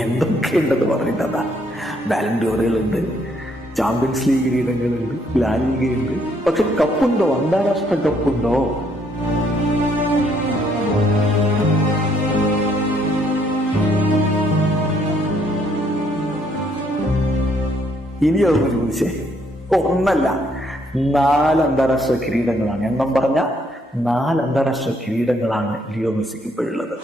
എന്തൊക്കെയുണ്ടെന്ന് പറഞ്ഞിട്ടതാ. ബാലൻഡിയോറുകളുണ്ട്, champions league കിരീടങ്ങളുണ്ട്, ലാലിഗയുണ്ട്. പക്ഷെ കപ്പുണ്ടോ? അന്താരാഷ്ട്ര കപ്പുണ്ടോ? ഇനി അതൊന്ന് ചോദിച്ചേ. ഒന്നല്ല, 4 അന്താരാഷ്ട്ര കിരീടങ്ങളാണ്. എണ്ണം പറഞ്ഞ 4 അന്താരാഷ്ട്ര കിരീടങ്ങളാണ് ലിയോ മെസ്സിക്ക് ഇപ്പോഴുള്ളത്.